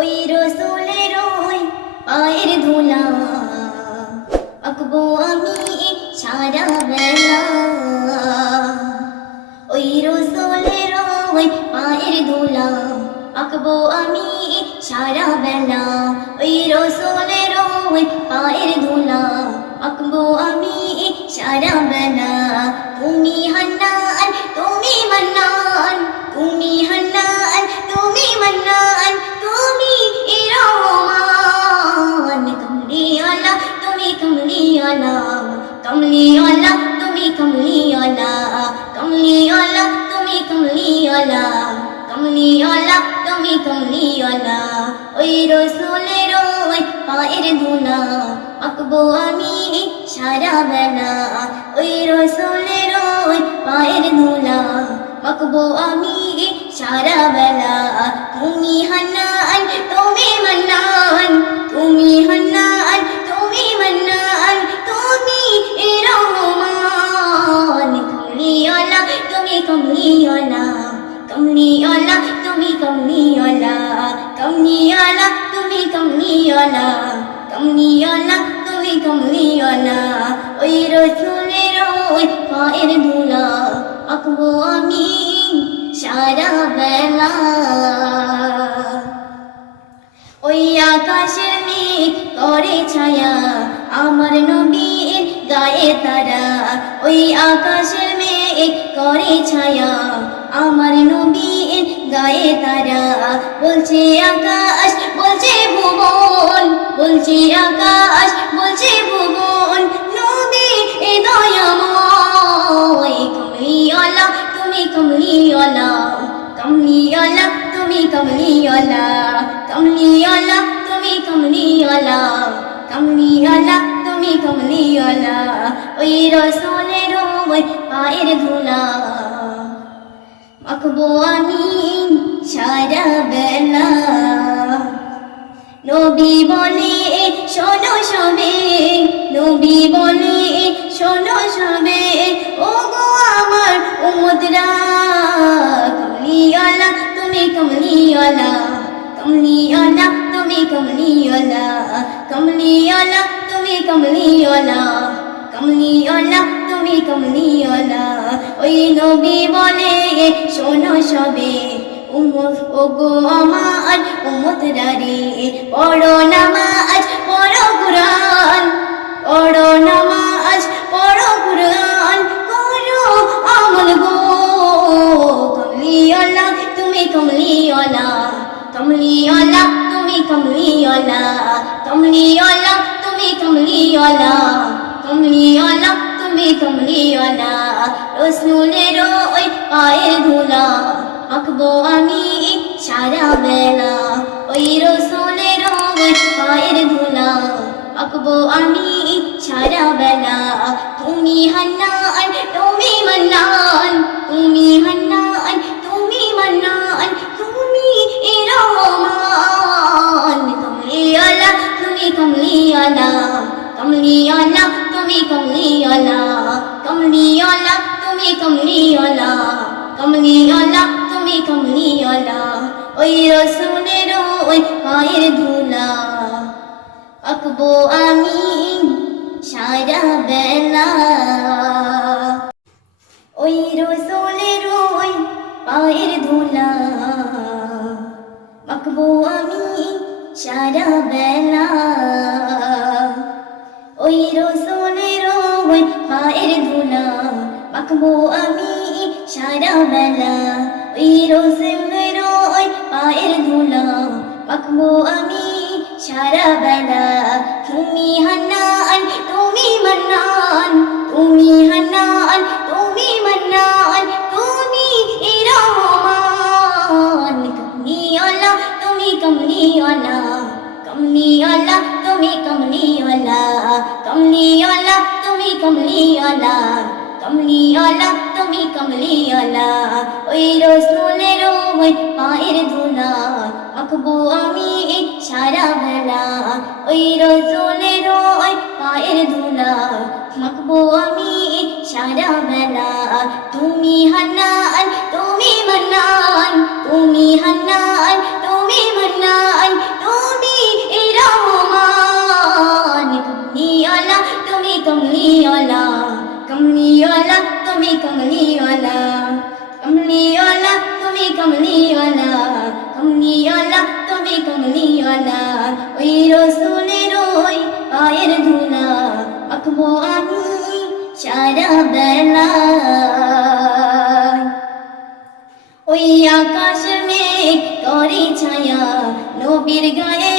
ওই রসুলের ওই পায়ের ধুলা। আঁকবো আমি সারা বেলা। ওই রসুলের ওই পায়ের ধুলা। আঁকবো আমি সারা বেলা। ওই রসুলের ওই পায়ের ধুলা। আঁকবো আমি সারা বেলা। তুমি হান্নান কমলিওয়ালা তুমি কমলিওয়ালা কমলিওয়ালা তুমি কমলিওয়ালা কমলিওয়ালা তুমি কমলিওয়ালা ওই রসুলের ওই পায়ের ধুলা আঁকবো আমি সারা বেলা। ওই রসুলের ওই পায়ের ধুলা আঁকবো আমি সারা বেলা। তুমি হান্নান তুমি মান্নান, তুমি তুমি ওই ওই পায়ের ধুলা আঁকবো আমি সারা বেলা। ওই আকাশের মেঘ করে ছায়া, আমার নবীর গায়ে তারা। ওই আকাশের মেঘ করে ছায়া, আমার নবীর গায়ে তারা, বলছে আকাশ, বলছে ভুবন, বলছে আকাশ, বলছে ভুবন নবী এ দয়াময় কমলিওয়ালা তুমি কমলিওয়ালা কমলিওয়ালা তুমি কমলিওয়ালা কমলিওয়ালা তুমি কমলিওয়ালা কমলিওয়ালা তুমি কমলিওয়ালা ওই রসলের ওই পায়ের ধুলা। মাখবো আমি সারা বেলা নবী বলে শোনো সবে। নবী বলে শোনো সবে। ও গো আমার উমদরা, কমলিওয়ালা, তুমি কমলিওয়ালা কমলিওয়ালা, তুমি কমলিওয়ালা কমলিওয়ালা, তুমি কমলিওয়ালা কমলিওয়ালা, তুমি কমলিওয়ালা। ওই নবী বলে শোনো সবে। উমর ওগো আমার উমত রে পড়ো নামাজ, পড়ো কুরআন। পড়ো নামাজ, পড়ো কুরআন, করো আমল গো। কমলিওয়ালা, তুমি কমলিওয়ালা। কমলিওয়ালা, তুমি কমলিওয়ালা। কমলিওয়ালা, তুমি কমলিওয়ালা। কমলিওয়ালা, তুমি কমলিওয়ালা। রসুলের ওই পায়ের ধুলা। আঁকবো আমি সারা বেলা ওই রসুলের পায়ের ধুলা। আঁকবো আমি সারা বেলা তুমি হান্নান, তুমি মান্নান। তুমি হান্নান, তুমি মান্নান। তুমি রহমান কমলিওয়ালা তুমি কমলিওয়ালা কমলিওয়ালা তুমি কমলিওয়ালা কমলিওয়ালা তুমি কমলিওয়ালা কমলিওয়ালা তুমি কমলিওয়ালা ওই রসুলের ওই পায়ের ধুলা আঁকবো আমি সারা বেলা। ওই রসুলের ওই পায়ের ধুলা আঁকবো আমি সারা বেলা। ওই রসুলের ওই পায়ের ধুলা আঁকবো আমি সারা বেলা। রসুলের ওই পায়ের ধুলা আঁকবো আমি সারা বেলা। তুমি হান্নান, তুমি মান্নান, তুমি হান্নান, তুমি মান্নান, তুমি রহমান কমলিওয়ালা তুমি কমলিওয়ালা কমলিওয়ালা তুমি কমলিওয়ালা কমলিওয়ালা তুমি কমলিওয়ালা কমলিওয়ালা তুমি কমলিওয়ালা ওই রসুলের তোমায় পায়ের ধুলা আঁকবো আমি সারা বেলা ওই রসুলের ওই পায়ের ধুলা মাখবো আমি সারা বেলা তুমি হান্নান, তুমি মান্নান, তুমি হান্নান, তুমি মান্নান, তুমি রহমান কমলিওয়ালা তুমি কমলিওয়ালা কমলিওয়ালা, তুমি কমলিওয়ালা। কমলিওয়ালা কমলিওয়ালা তুমি কমলিওয়ালা ওই রসুলের ওই পায়ের ধুলা, মাখবো আমি সারা বেলা। ওই আকাশ মেঘ করে ছায়া, নবীর গায়ে